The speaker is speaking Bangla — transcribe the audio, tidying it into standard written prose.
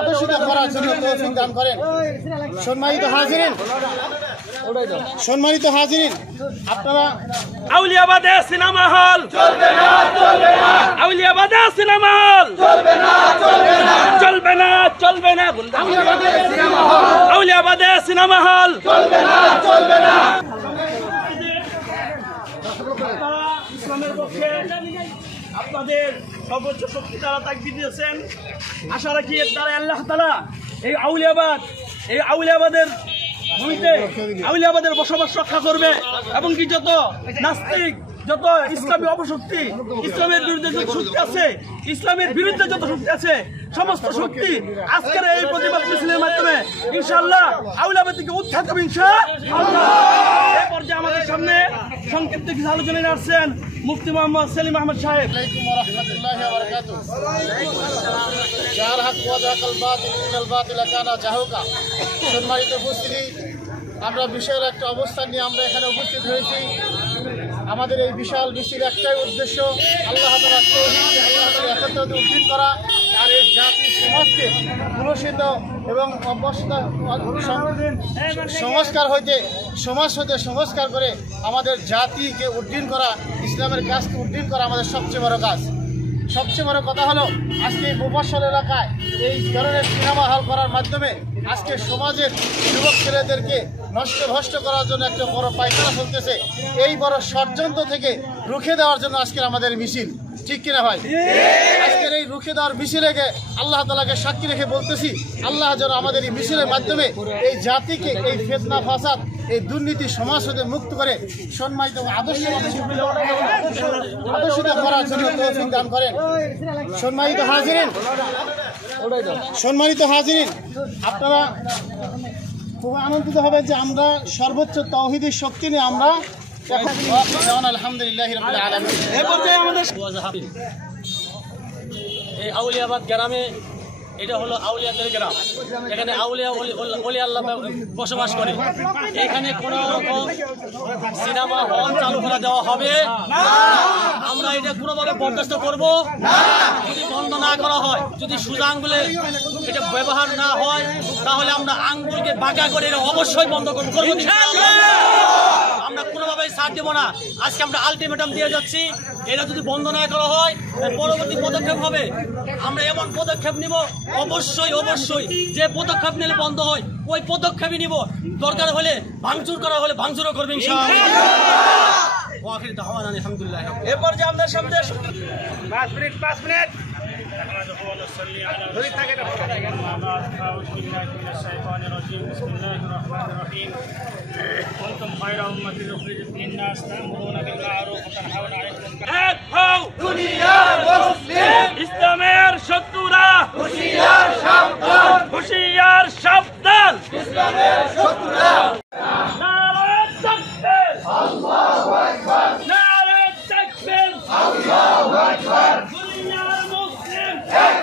আদর্শিত করার জন্য তৌফিক দান করেন। সম্মানিত হাজিরিন, আপনারা আউলিয়াবাদে সিনেমা হল চলবে না, চলবে না। আউলিয়াবাদে সিনেমা হল চলবে না, চলবে না, চলবে না, চলবে না। আউলিয়াবাদে সিনেমা হল চলবে না, চলবে না। ইসলামের পক্ষে আপনাদের সর্বোচ্চ শক্তি তারা তাকবীর দিয়েছেন। আশা রাখি এর দ্বারা আল্লাহ তাআলা এই আউলিয়াবাদের ভূমিতে আউলিয়াবাদের বসবাস রক্ষা করবে এবং কি যত নাস্তিক, যত ইসলামী অপশক্তি, ইসলামের বিরুদ্ধে যত শক্তি আছে, ইসলামের বিরুদ্ধে যত শক্তি আছে, সমস্ত শক্তি আজকের এই প্রতিবাদ মিছিলের মাধ্যমে ইনশাআল্লাহ আউলিয়াবাদ থেকে উৎখাত হবে ইনশাআল্লাহ। এই পর্যায়ে আমাদের সামনে সংক্ষিপ্ত কিছু আলোচনা আসছেন মুফতি মোহাম্মদ সেলিম আহমদ সাহেব। সম্মানিত উপস্থিতি, আমরা বিশাল একটা অবস্থান নিয়ে আমরা এখানে উপস্থিত হয়েছি। আমাদের এই বিশাল মিছিল একটাই উদ্দেশ্য, আল্লাহ তাআলার তাওহীদকে, আল্লাহ তাআলার একত্রতা উদ্ধার করা আর এই জাতি সমাজকে কলুষিত এবং সমাজ হইতে সংস্কার করে আমাদের জাতিকে উদ্ধার করা, ইসলামের কাজকে উদ্ধার করা আমাদের সবচেয়ে বড় কাজ। সবচেয়ে বড় কথা হলো আজকে এই মুফাসসল এলাকায় এই ধরনের সিনেমা হল করার মাধ্যমে আজকে সমাজের যুবক ছেলেদেরকে নষ্ট ভ্রষ্ট করার জন্য একটা বড় পায়খানা চলতেছে। এই বড় ষড়যন্ত্র থেকে রুখে দেওয়ার জন্য আজকের আমাদের মিছিল, ঠিক কিনা ভাই? আজকের এই রুখে দেওয়ার মিছিলকে আল্লাহ তাআলাকে সাক্ষী রেখে বলতেছি, আল্লাহ যেন আমাদের এই মিছিলের মাধ্যমে এই জাতিকে এই ফিতনা ফাসাদ, এই দুর্নীতি সমাজ হতে মুক্ত করে সম্মানিত আদর্শিত করার জন্য তৌফিক দান করেন। সম্মানিত হাজিরিন, আপনারা খুব আনন্দিত হবে যে আমরা সর্বোচ্চ তাওহীদের শক্তি নিয়ে আমরা আলহামদুলিল্লাহ রাব্বিল আলামিন। এই আউলিয়াবাদ গ্রামে, এটা হলো আউলিয়াদের গ্রাম। এখানে আউলিয়া ওলি আল্লাহ বসবাস করে। এখানে কোনো রকম সিনেমা হল চালু করে দেওয়া হবে না। আমরা এটা কোনোভাবে বরদাস্ত করব না। যদি বন্ধ না করা হয়, যদি সোজা আঙ্গুলে এটা ব্যবহার না হয়, তাহলে আমরা আঙ্গুলকে বাঁকা করে এটা অবশ্যই বন্ধ করবো। আমরা কোনোভাবেই ছাড় দেবো না। আজকে আমরা আলটিমেটাম দিয়ে যাচ্ছি, এটা যদি বন্ধ না করা হয় পরবর্তী পদক্ষেপ হবে। আমরা এমন পদক্ষেপ নিব, অবশ্যই যে পদক্ষেপ নিলে বন্ধ হয় ওই পদক্ষেপই নিব। দরকার হলে ভাঙচুর করা হলে ভাঙচুরও করবে ইনশাআল্লাহ। এরপর যে আমাদের সামনে 5 মিনিট كنتم خير أمة أخرجت للناس تأمرون بالمعروف وتنهون عن المنكر। ইসলামের শত্রুরা হুঁশিয়ার সাবধান। ইসলামের শত্রুরা নারে তাকবীর, আল্লাহু আকবার, নারে তাকবীর, আল্লাহু আকবার। দুনিয়ার মুসলিম এক